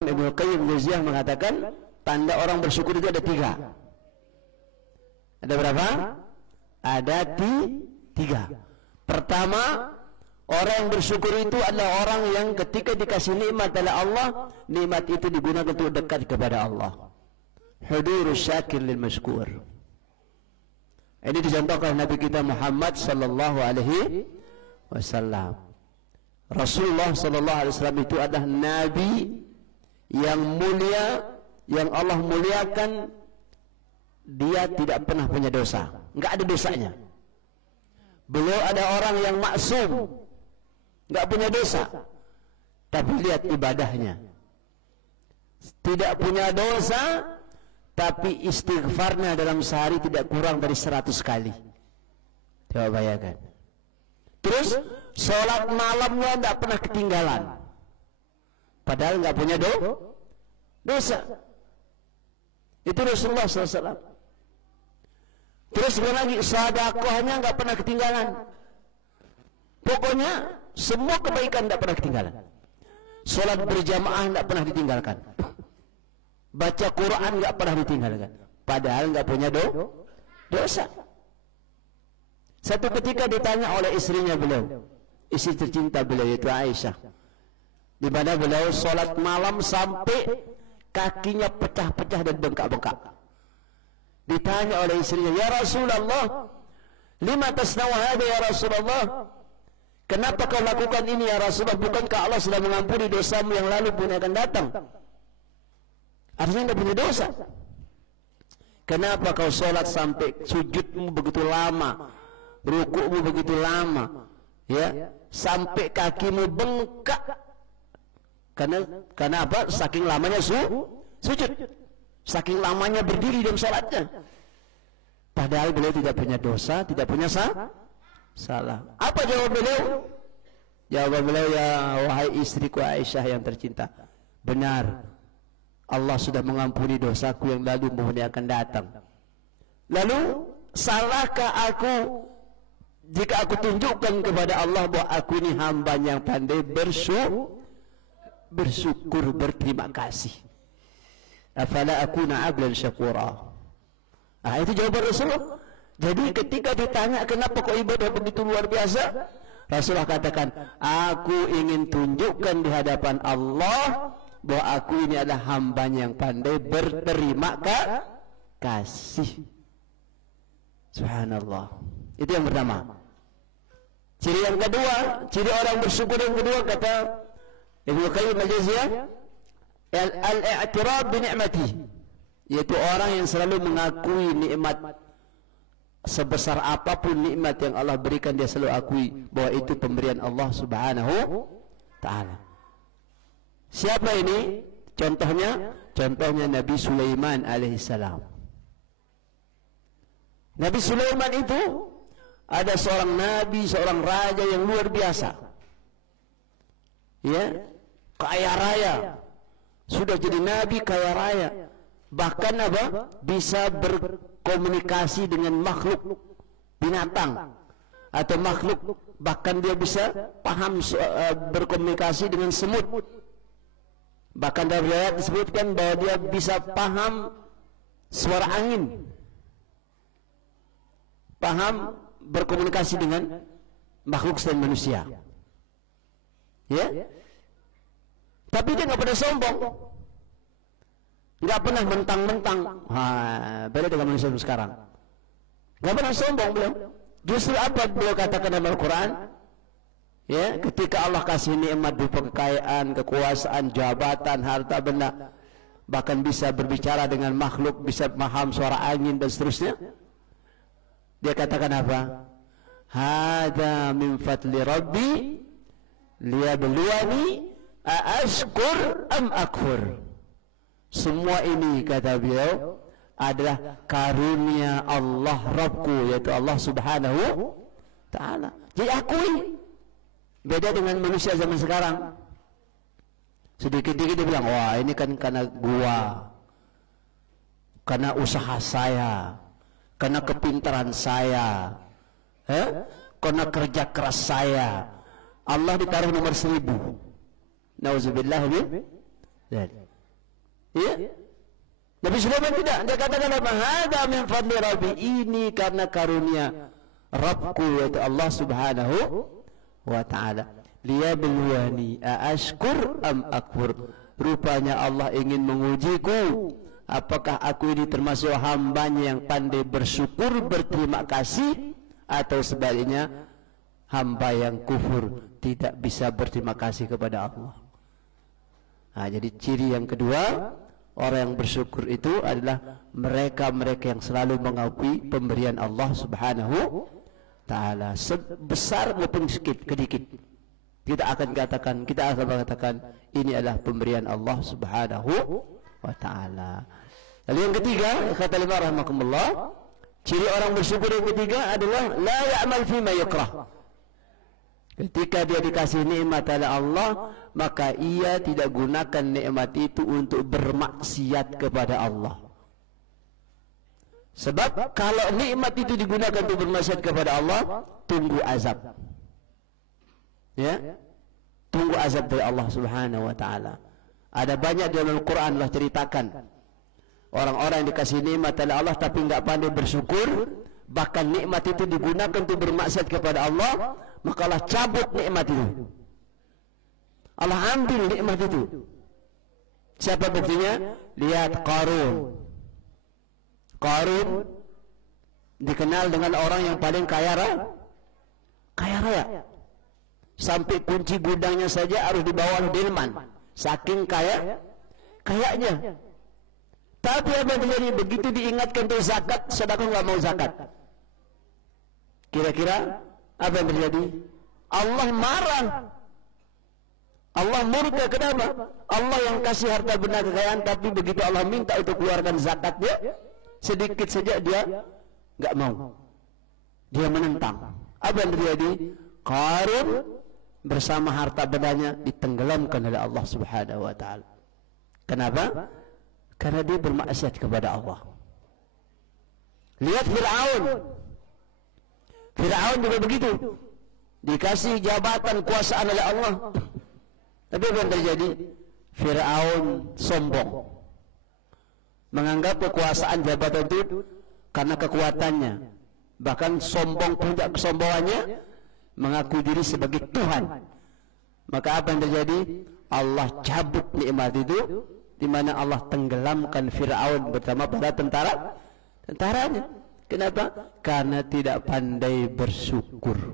Ibnu Qayyim Jauziyah mengatakan tanda orang bersyukur itu ada 3. Ada berapa? Ada 3. Pertama, orang yang bersyukur itu adalah orang yang ketika dikasih nikmat oleh Allah, nikmat itu digunakan untuk dekat kepada Allah. Hudurus syakir lil mashkur. Ini dicontohkan Nabi kita Muhammad sallallahu alaihi wasallam. Rasulullah sallallahu alaihi wasallam itu adalah nabi yang mulia, yang Allah muliakan. Dia tidak pernah punya dosa, enggak ada dosanya. Beliau ada orang yang maksum, enggak punya dosa, tapi lihat ibadahnya. Tidak punya dosa, tapi istighfarnya dalam sehari tidak kurang dari 100 kali. Coba bayangkan. Terus sholat malamnya tidak pernah ketinggalan, padahal nggak punya dosa. Itu Rasulullah SAW. Terus lagi sedekahnya nggak pernah ketinggalan. Pokoknya semua kebaikan tidak pernah ketinggalan. Sholat berjamaah tidak pernah ditinggalkan. Baca Quran nggak pernah ditinggalkan, padahal nggak punya dosa. Satu ketika ditanya oleh istrinya beliau, istri tercinta beliau yaitu Aisyah, di mana beliau sholat malam sampai kakinya pecah-pecah dan bengkak-bengkak. Ditanya oleh istrinya, ya Rasulullah, lima tasna'u hadha ya Rasulullah, kenapa kau lakukan ini ya Rasulullah? Bukankah Allah sudah mengampuni dosamu yang lalu pun akan datang? Artinya tidak punya dosa. Kenapa kau sholat sampai sujudmu begitu lama, rukukmu begitu lama, ya, sampai kakimu bengkak? Karena apa? Saking lamanya sujud, saking lamanya berdiri dalam sholatnya. Padahal beliau tidak punya dosa, tidak punya salah. Apa jawab beliau? Jawab beliau, ya wahai istriku Aisyah yang tercinta, benar, Allah sudah mengampuni dosaku yang lalu maupun yang akan datang. Lalu salahkah aku jika aku tunjukkan kepada Allah bahwa aku ini hamba yang pandai bersyukur, berterima kasih? Afala akuna abdan syakura. Itu jawaban Rasulullah. Jadi ketika ditanya kenapa kok ibadah begitu luar biasa, Rasulullah katakan, aku ingin tunjukkan di hadapan Allah bahwa aku ini adalah hambanya yang pandai berterima kasih. Subhanallah. Itu yang pertama. Ciri yang kedua, ciri orang bersyukur yang kedua, kata Ibnu Qayyim Al-Jauziyah, al-i'tiraf bi ni'mati, yaitu orang yang selalu mengakui nikmat. Sebesar apapun nikmat yang Allah berikan, dia selalu akui bahwa itu pemberian Allah Subhanahu ta'ala. Siapa ini? Contohnya Nabi Sulaiman alaihissalam. Nabi Sulaiman itu ada seorang nabi, seorang raja yang luar biasa, ya, kaya raya, sudah jadi nabi kaya raya, bahkan apa? Bisa berkomunikasi dengan makhluk binatang atau makhluk, bahkan dia bisa paham berkomunikasi dengan semut. Bahkan dalam riwayat disebutkan bahwa dia bisa paham suara angin, paham berkomunikasi dengan makhluk selain manusia, ya. Tapi dia nggak pernah sombong, nggak pernah mentang-mentang. Beda dengan manusia sekarang, nggak pernah sombong beliau. Justru apa beliau katakan dalam Al-Quran? Ya, ketika Allah kasih nikmat berupa kekayaan, kekuasaan, jabatan, harta benda, bahkan bisa berbicara dengan makhluk, bisa paham suara angin dan seterusnya, dia katakan apa? Hada min fadli Rabbi liyabluwani aashkur am akfur. Semua ini, kata beliau, adalah karunia Allah Rabbku, yaitu Allah Subhanahu ta'ala. Jadi akui. Beda dengan manusia zaman sekarang. Sedikit-sedikit dia bilang, wah ini kan karena gua, karena usaha saya, karena kepintaran saya, karena kerja keras saya. Allah ditaruh nomor 1000. Nauzubillah Ya? Nabi Sulaiman tidak. Dia katakan apa? Hada min fadli Rabbi. Ini karena karunia Rabbku, yaitu Allah Subhanahu wa ta'ala. Liyabluwani aashkur am akfur. Rupanya Allah ingin mengujiku, apakah aku ini termasuk hambanya yang pandai bersyukur, berterima kasih, atau sebaliknya hamba yang kufur, tidak bisa berterima kasih kepada Allah. Nah, jadi ciri yang kedua orang yang bersyukur itu adalah mereka-mereka yang selalu mengakui pemberian Allah Subhanahu ta'ala, sebesar maupun sedikit. Kita akan mengatakan ini adalah pemberian Allah Subhanahu wa ta'ala. Lalu yang ketiga, kata ulama rahimakumullah, ciri orang bersyukur yang ketiga adalah la ya'mal fima yakrah. Ketika dia dikasih nikmat oleh Allah, maka ia tidak gunakan nikmat itu untuk bermaksiat kepada Allah. Sebab kalau nikmat itu digunakan untuk bermaksiat kepada Allah, tunggu azab. Ya, tunggu azab dari Allah Subhanahu wa ta'ala. Ada banyak dalam Al-Quran Allah ceritakan orang-orang yang dikasih nikmat oleh Allah tapi tidak pandai bersyukur, bahkan nikmat itu digunakan untuk bermaksiat kepada Allah, maka Allah cabut nikmat itu, Allah ambil nikmat itu. Siapa buktinya? Lihat Qarun. Qarun dikenal dengan orang yang paling kaya raya. Sampai kunci gudangnya saja harus dibawa oleh delman, saking kayanya. Tapi apa yang terjadi? Begitu diingatkan untuk zakat, sedekah nggak mau zakat. Kira-kira apa yang terjadi? Allah marah, Allah murka. Kenapa? Allah yang kasih harta benda kekayaan, tapi begitu Allah minta untuk keluarkan zakatnya, sedikit saja dia nggak mau, dia menentang. Apa yang terjadi? Qarun bersama harta bendanya ditenggelamkan oleh Allah Subhanahu wa ta'ala. Kenapa? Karena dia bermaksiat kepada Allah. Lihat Fir'aun. Fir'aun juga begitu, dikasih jabatan kuasaan oleh Allah, tapi apa yang terjadi? Fir'aun sombong, menganggap kekuasaan jabatan itu karena kekuatannya, bahkan sombong, puncak kesombongannya mengaku diri sebagai Tuhan. Maka apa yang terjadi? Allah cabut nikmat itu, di mana Allah tenggelamkan Fir'aun bersama para tentaranya. Kenapa? Karena tidak pandai bersyukur.